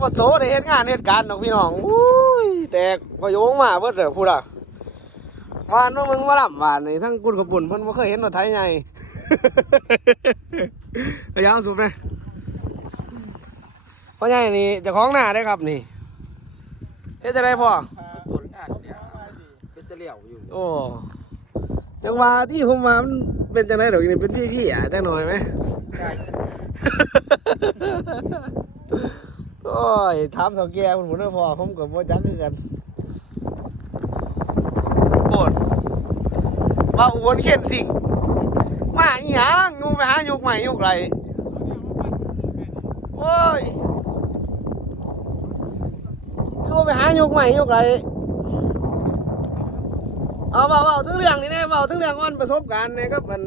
บ่โซได้เฮ็ดงานเฮ็ดการดอกพี่น้องอุ้ยแตกประโยงมาเบิดเด้อพูดอะวานว่ามึงมาล่ำวานนี่ทั้งกุนกับปุ่นเพิ่นบ่เคยเห็นรถไถใหญ่ พยายามสูบนะพ่อใหญ่นี่เจ้าของหน้าได้อครับนี่เฮ็ดจะได้พ่อต้นงานเนี่ยเป็นตะเหลี่ยวอยู่โอ้จังหวะที่ผมมามันเป็นจังไดดอกนี่เป็นที่ที่อะจังหน่อยไหม ใช่ โอ้ยถามเฒ่าแก่มันหมุนพอผมกับพ่จักคือกันโปดว่าอุบลเขียนสิ่งมาอีหยังงูไปหายุกใหม่ยุกไรโอ้ยคือไปหายุกใหม่ยุกไรเอาเบาเบาถึงเรื่องนี้แน่เบาถึงเรื่องอ่อนประสบการณ์เนี่ยครับมัน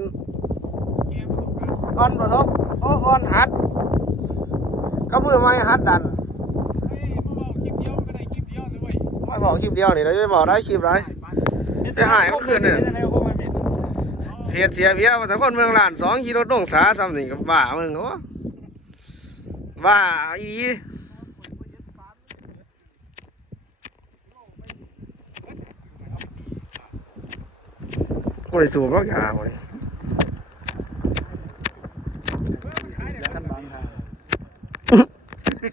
อ่อนประสบอ้อ่อนหัด ก็มือไม้ฮัดดันไม่บอกคลิปเดียวนี่เราจะบอกได้คลิปไรไปหายเมื่อคืนเนี่ยเพียเสียเพียมาจากคนเมืองหลานสองกิโลดงสาซ้ำนี่กับบ้ามึงโอ้บ้าอีโอ้ยสูบก็ยาโอ้ย ขั้นบางทาง ก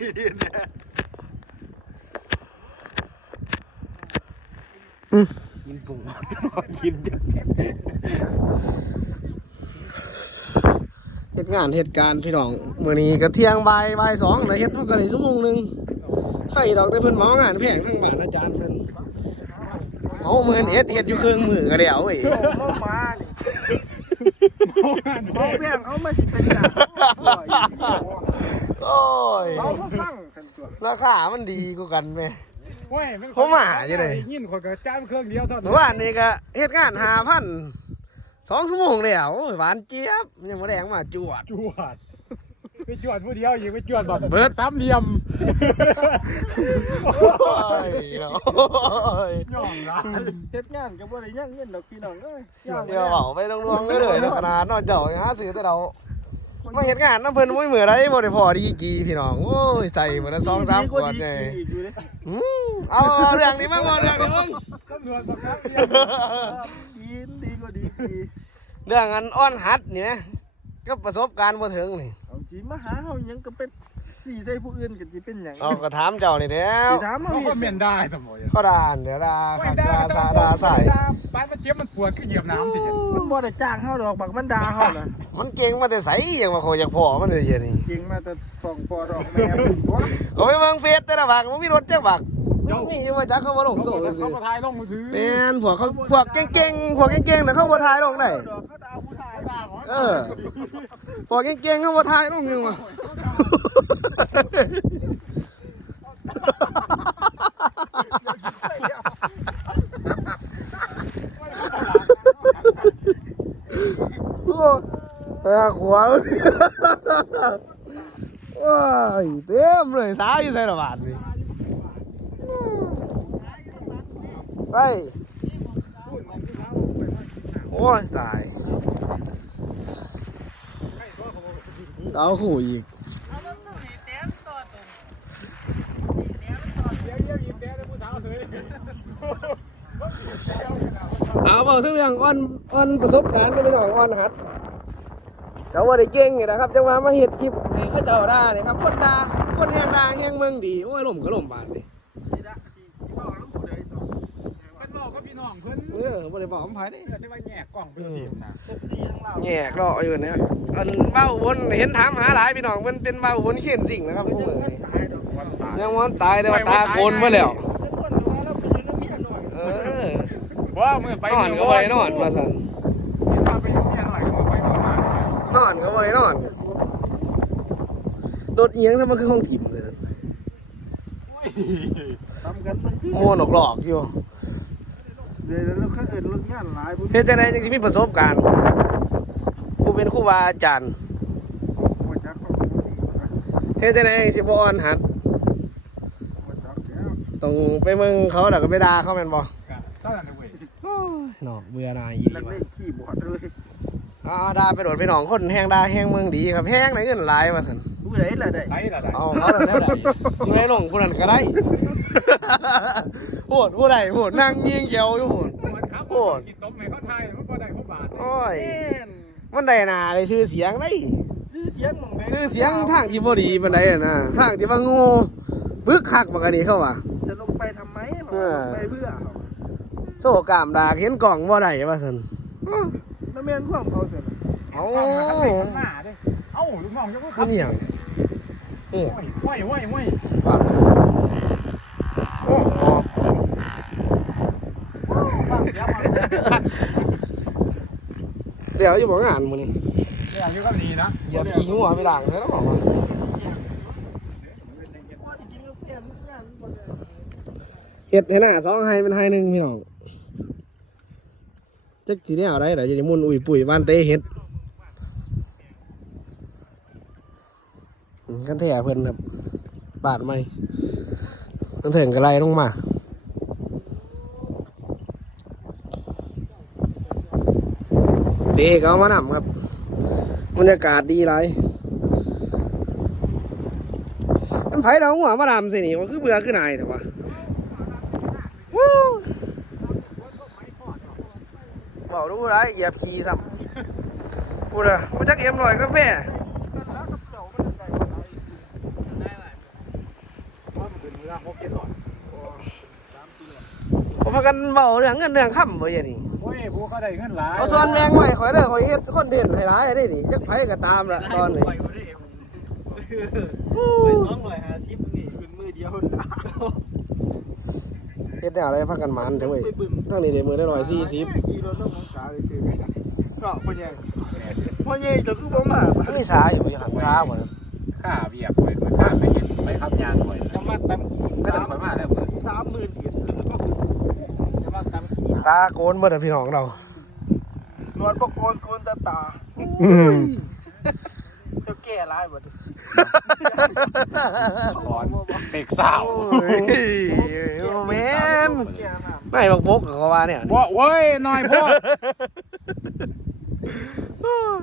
ินปุ่งกินจัดเหตุงานเหตุการณ์พี่น้องเมื่อนี้ก็เที่ยงบ่ายบ่ายสองเลยเฮ็ดเท่ากันอีกชั่วโมงหนึ่งใครดอกแต่เพิ่นเหมางานแพงทั้งบ้านอาจารย์เพิ่นเอาหมื่นเอ็ดเฮ็ดอยู่เครึ่องมือก็เดียวเว้ยเขามานี่เขาแบ่งเขาไม่สิเป็นอย่าง โอ้ยเขาก็ฟังกันตัวราคามันดีกว่ากันไหมโอ้ยนเขามาอยู่ไหน ยินคนก็จ้างเครื่องเดียวเท่าเมื่นั้อนวานนี้ก็เฮ็ดงานหาพันสองชั่วโมงแล้วโอ้ยหวานเจี๊ยบยังมาแดงมาจวด จวดไปจวดผู้เดียวยิงไปจวดแบบเบิด สามเหลี่ยมโอ้ยเนาะโอ้ยย่องละเฮ็ดงานกับบ่ได้ยังเงินดอกพี่น้องเอ้ยเดี๋ยวเบาไปลงๆเลยเลยขนาดนอกเจ้าหาซื้อแต่เรา มาเห็นงานน้ำเพิ่นไม่เหมือนไรบ่ได้พอดีกีพี่น้องโอ้ยใส่เหมือนละสองสามขวดไงอยู่เอืมเอาเอาเรื่องนี้มาบอกเรื่องนี้มึงตำรวจบอกครับกินดีกว่าดีดีเรื่องอันอ้อนหัดนี่นะก็ประสบการณ์บ่ถึงนี่เอาจีมาหาเฮายังก็เป็น สี่ใส่ผู้อื่นก็สิเป็นหยังเอาก็ถามเจ้านี่แล้วสิถามเฮาเขาอีก็กเมียนได้สมมติเขาด่านเดี๋ยวด่าขับด่าสาด่าใส่บ้านมันเจ็บมันปวดก็เหยียบน้ำสิเห็นมันบ่ได้จ้างเฮาดอกบักมันด่าเฮาน่ะมันเก่งมาแต่ใสอย่างมาโคอยากพอมันเลยอย่างนี้จริงมาแต่ฟองปอดอกแม่บ่เขาไปเมืองเฟสแต่ละบักมันมีรถจักบักนี่อยู่มาจากเขาบ่ลงโซ่เขาซื่อมาถ่ายลงมือถือเป็นพวกเขาพวกเก่งๆพวกเก่งๆแต่เขาบ่ทายลงได้ดอกเขาด่าผู้ชายเออพวกเก่งๆเขาบ่ทายลงยังวะ โอ้แต่หัวว้ายเต็มเลยสา เสยเอาเปล่าทั้งเรื่องอ่อนอ่อนประสบการณ์ก็ไม่ต้องอ่อนหัดเจ้าว่าได้เก่งไงนะครับจังหวะมาเฮ็ดคลิปให้เขาเจ้าด่าเนี่ยครับคนด่าคนแหงด่าแหงเมืองดีโอ้ยล่มก็ล่มบานนี่กันบอกกับพี่น้องเพิ่นเออบ่ได้บอกผมไผเด้เพื่อที่ว่าแยกกล่องเป็นทีมนะเอฟซีทั้งเราแยกรออยู่เนี่ยอันเบ้าวนเห็นถามหาหลายพี่น้องมันเป็นเบ้าวนเขียนสิ่งนะครับพวกมึงนี่ตายดอกวันตายยังมันตายแต่ว่าตาโกนมาแล้ว คนว่าเราไปยืนน้ำเมียหน่อย เออ ว่ามือไปนอนก็ไปนอนมาสั่นไปอยู่ที่อะไรก็ไปนอนมานอนก็ไปนอนรถเอียงทำไมคือห้องถิ่มเลยทำกันมันคือโมนหลอกๆอยู่เดี๋ยวเราเขาเอินเรื่องงานหลายบุญเฮ็ดจังไดจังสิมีประสบการณ์กูเป็นครูบาอาจารย์มาจากเขาเฮ็ดจังไดสิบ่อ่อนหัดมาจากแล้วต้องไปเมืองเขาแล้วก็ไปด่าเขาแม่นบ่ เท่านั้นเว้ยโอ้ยนอกเบื่อหน่ายอีนักว่ะเล่นขี้บอดเลยอ่าด่าไปโดดไปหนองคนแฮงด่าแฮงเมืองดีครับแฮงไหนเงินหลายว่าซั่นผู้ผู้ใดล่ะได้ไหนล่ะได้เอาเขาแบบได้อยู่ในหลงผู้นั้นก็ได้ โหดผู้ใดโหดนั่งยิงเกี่ยวอยู่โหด มันครับโอ้ย กินต้มในข้าวไทยมันก็ได้ข้าวบาทโอ้ยแม่นมันได้หนาได้ชื่อเสียงได้ชื่อเสียงหม่องใดชื่อเสียงทางที่บ่ดีปานใดอะนะทางที่ว่าโง่บึกคักบักอันนี้เข้าว่าจะลงไปทำไมเออไปเพื่อเขา โซ่กามดากเห็นกล่องบ่ได้ว่าซั่นอ้อแล้วแม่นความเขาเสร็จเอาข้าวมันไปข้างหน้าดิเอ้าลูกน้องจะพูดคืออหย่างเออห้วยห้วยห้วยปากโอ้โหฟังเสียงมันเดี๋ยวอยู่บ่งานมื้อนี้เรื่องอยู่กับดีนะเหยียบขี้หัวไปด่างเลยแล้วบอกว่าว่าจะกินกาแฟทุกอย่างหมดเลยเฮ็ดให้หน้าสองให้เป็นให้หนึ่งพี่น้อง จักสิได้เอาได้เดี๋ยวจะมุนอุ้ยปุ๋ยบ้านเต้เฮ็ดกันแท้เพิ่อนครับบาดใหม่กันถึงกระไรลงมาเด็กเอามานำครับบรรยากาศดีไรมันไผ่เราหัวมาดำสินี่มันคือเบื่อขึ้นนายแต่ว่าวู้ บอกรู้ไรเหยียบขี่ซ้ำพูดอะมาจักเอ็มหน่อยกาแฟว่ามันเป็นเรื่องโอเคหรอผมพากันเบาเรื่องเงินเรื่องค่ำบ่ยันี่โอ้ยพวกเขาได้เงินหลายเอาส่วนแมงไว้ข่อยเด้อข่อยเฮ็ดคอนเทนต์ให้ร้ายได้นี่จักไผก็ตามละตอนนี้ไปบ่ได้ไปสองร้อยห้าสิบนี่ขึ้นมือเดียว เฮ็ดแนวอะไรพักกันหมันเด้อเว้ยไปบึ้งทั้งนี้ได้มือได้ร้อยสี่สิบขี่รถน้องของสาวเลยคือเพราะพ่อใหญ่พ่อใหญ่ก็คือบ่มามันมีสาอยู่บ่อยู่หันช้าบ่เนี่ยค่าเบียบไปค่าไปเห็นไปขับยานหน่อยจะมาตั้งไม่ต้องไปมาแล้วมือสามหมื่นเหรียญจะมาตั้งตาโกนเบิดอะพี่น้องเรานวดปกโกนโกนตาตาเจ้าแก่ร้ายบ่ดิ สอนเด็กสาวโอ้ยแมนไม่บักบกเขาว่าเนี่ยว่าเว้ยน้อยพ่อ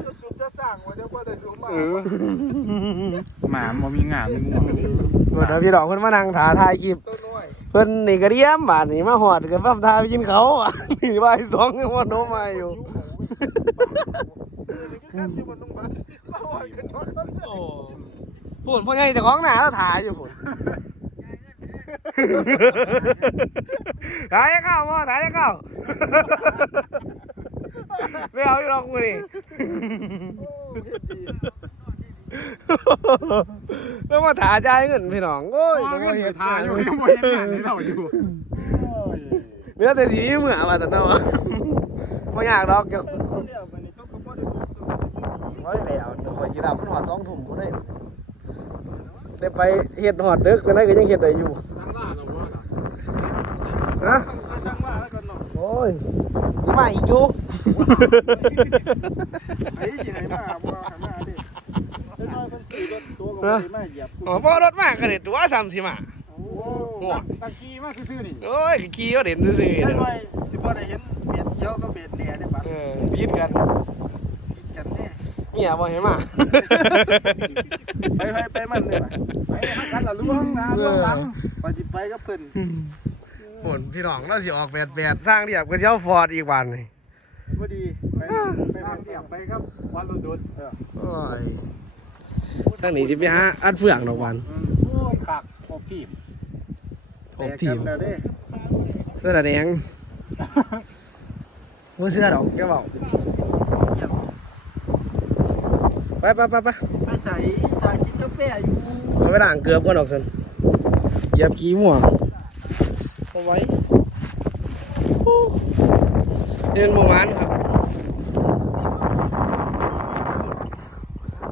จะสุบจะสร้างไว้เดี๋ยวบ่ได้สูงมาหมามันมีงานมันง่วงเดี๋ยวพี่น้องเพิ่นมานั่งถ่าถ่ายคลิปเพิ่นนี่ก็เรียมบาดนี่มาหอดกันปั๊มทาไปกินเขาอะนี่บ่ายสองยังว่าโนมาอยู่ เออนี่ก็การสิมันต้องมามาว่ากันชนกันโอ้ฝุ่นพ่อใหญ่เจ้าของหน้าแล้วถ่ายอยู่ฝุ่นถ่ายให้เข้าบ่ถ่ายให้เข้าไม่เอาอีหรอกกูนี่แล้วมาถ่ายจ่ายเงินพี่น้องโอ้ยโอ้ยบ่เห็เฮ็นดทาอยู่ยังไม่เห็นงานที่เราอยู่เหลือแต่ดีเมื่อว่าแต่เนาะบ่อยากดอกเจ้าเดี๋ยว อยแล้วเดี๋ยวข่อยสิรับมันหอดสองทุ่มกูได้ได้ไปเฮ็ดหอดดึกไปไหนก็ยังเฮ็ดได้อยู่ทางล่าเราว่าฮะมาสร้างว่าแล้วกันเนาะโอ้ยสิมาอีกอยู่ไอ้สิให้มาบ่ให้มาดิแล้วน้อยมันขี่รถตัวก็บ่ได้มาเหยียบอ๋อพอรถมากก็ได้ตัวซ้ำสิมาโอ้โอ้ตะกี้มาซื่อๆนี่โอ้ยขี่ก็เด่นซื่อๆได้เด้อน้อยสิบ่ได้เห็นเบ็ดเขียวกับเบ็ดแหน่ได้บัดเออพิดกันกินกันแน่ เมียบ่ให้มาไปไปไปมันเลยไปหากันละล่วงนะล่วงหลังไปสิไปกับเพิ่นผลพี่น้องเราสิออกแปดแปดสร้างเรียบกับเจ้าฟอร์ดอีกวันนี่บ่ดีไปไปไปทางเดียวไปครับวันรุ่นดุนเออโอ้ยทางนี้สิไปหาอัดเฟืองดอกวันโอ้คักพบทีมผมทีมแล้วเด้เสื้อแดงบ่เสื้อดอกแกบอก ไปไปไปไปไปใส่ตากินกาแฟอยู่เอาไปล้างเกลือก่อนดอกสันเหยียบขี้ม่วงเอาไว้โอ้เดินประมาณครับ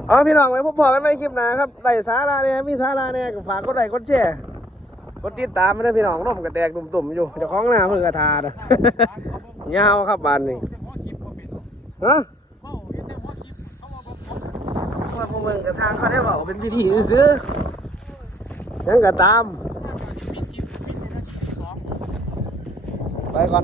เอาพี่น้องไว้พบพอกันในคลิปหน้าครับได้สาระเนี่ยมีสาระเนี่ยก็ฝากกดไลค์กดแชร์กดติดตามไม่ได้อพี่น้องร่มกระแตกตุ่มๆอยู่เจ้าของหน้าเพิ่งกระทาดอะยาวครับบานนี้ฮะ ว่าพวกมึงกระทางเขาได้บอกเป็นพิธีซื้อยังก็ตาม ไปก่อน